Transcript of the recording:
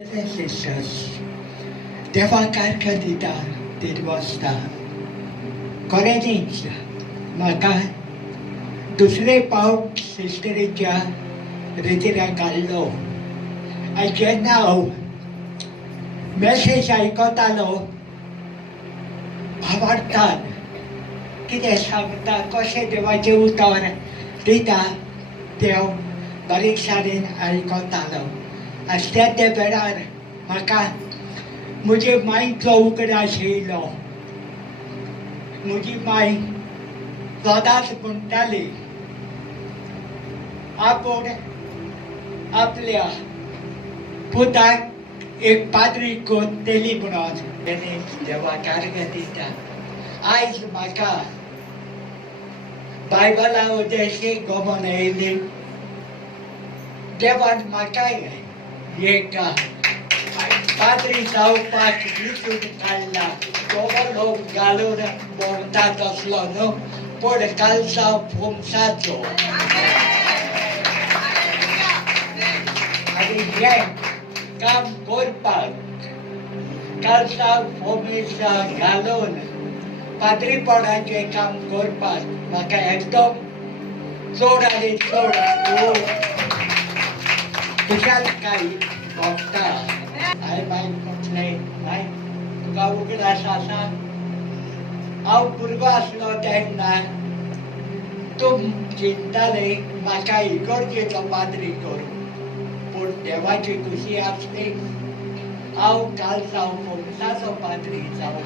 Sisters, devagar dita dirwasta. Koreninch, maka दुसरे पाऊट सिस्टरीच्या रितीला काढलो. आणि जेन्ना हांव मॅसेज आयकतालो भावार्थान कितें सांगता कशें देवाचें उतर दिता तें हांव बारीकसाणेन आयकतालो. आनी त्या वेळार म्हाका म्हजे मांयचो उगडास आशिल्लो. म्हजी मांय सदांच म्हणटाली आपूण आपल्या पुताक एक पाद्री कोत्तेली म्हणून तेणे देवाक अर्घ दिता. आयज म्हाका बायबला उद्देशी गमन येयली. देवान म्हाका एक पाद्री जावपाक विचून काडला. तो लोक घालून मोडतात असलो न्हू, पूण कालचा फुमसाचो. आनी हें काम करपाक कालचा फुमिसा घालून पाद्रीपणाचें काम करपाक म्हाका एकदम चड आनी चड खुशालकाय भोगता. हांवें मागीर म्हटलें, माय तुका उगडास आसा? हांव भुरगो आसलो तेन्ना तूं चिंतताले म्हाका इगर्जेचो पाद्री करूं, पूण देवाची खुशी आसली हांव काल जावं फुमसाचो पाद्री जावं.